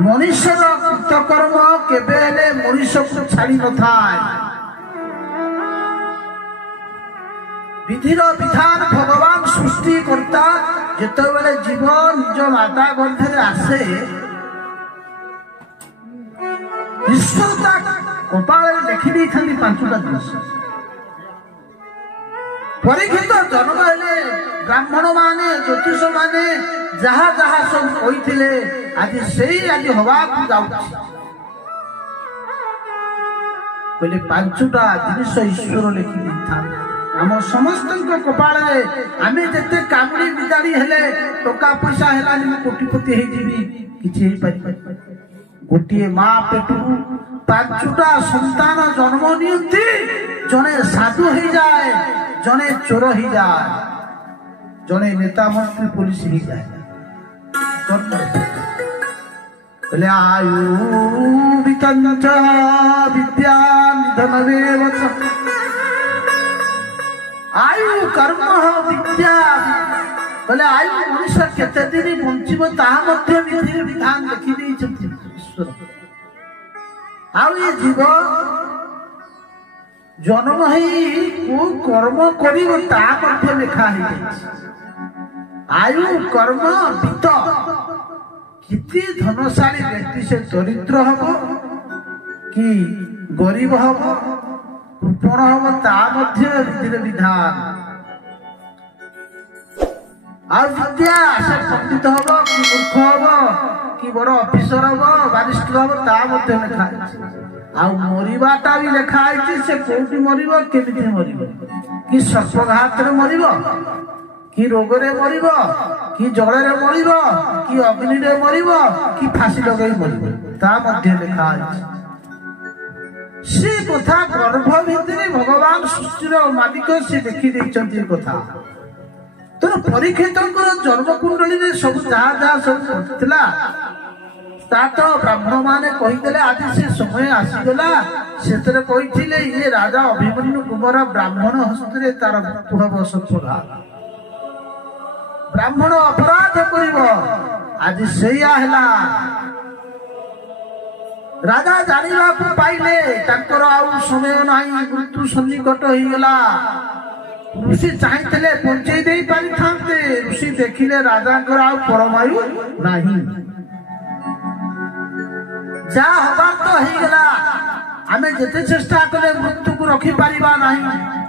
मनुष्यर कृतकर्म केबे मनुष्य को छाड़ी न थाए विधिर विधान भगवान सृष्टि करता जिते जीव निज माता गर्भे आसे ईश्वर कपाल लिखि देइथांती पांचटा जिनिस परीक्षित जन्म हेले ब्राह्मण माने ज्योतिष माने जहा जहा सब कहिथिले आज हवा को जाउछि बोले पांचटा जिनिस ईश्वर लिखि देइथांती आम समस्त कपाल आमे जते कामुड़ी बिदाड़ी हेले टका पैसा हेलानी कोटिपति हे जीवी किछि हे पारि गोटे माँ पेटू पांचटा संतान जन्म नियंती जने साधु हो जाए जने चोर हो जाए जने नेता मंत्री पुलिस हो जाए बोले आयु वितंच विद्या निधनमेव आयु कर्म विद्या बोले आयु मनुष्य केते दिन बंचिब ताहा मध्य विधि विधान लिखि देइछथि ईश्वर आउ ये जीव जन्म ही को कर्म करिव ता मध्य लिखा है आयु कर्म वित्त किति धनशाली व्यक्ति से दरिद्र हबो कि गरीब हबो कृपण हबो ता मध्य विधि विधान आ विद्या से पंडित हबो कि मूर्ख हबो कि बड़ ऑफिसर हबो बारिस्टर हबो ता मध्य लिखा आ मरिबाटा भी लिखा है से कोठी मरिबो केमिति मरिबो कि सर्पघात रे मरिबो कि रोग रे मरिबो कि जल रे मरिबो कि अग्नि रे मरिबो कि फांसी लगई मरिबो ता मध्य लिखा है से कथा गर्भ भितर भगवान सृष्टिर मालिक से देखि देइचंती कथा तो परीक्षित जन्म कुंडली सब जहाँ जहाँ सब घटला तो ब्राह्मण माने कहीदेले आज से समय आसीगला से ये राजा अभिमन्यु कुमार ब्राह्मण हस्ते तार पूर्व सत्सगा ब्राह्मण अपराध कर आज सैया है राजा जाना पाइले आउ समय ना मृत्यु सन्निकट हो गला ऋषि चाहिए पहुंचे दे पारि थांते ऋषि देखिले राजा परमायु नहीं जा हबार तो हो गला आमे जेते चेष्टा कले मृत्यु को रखी पारिबा नहीं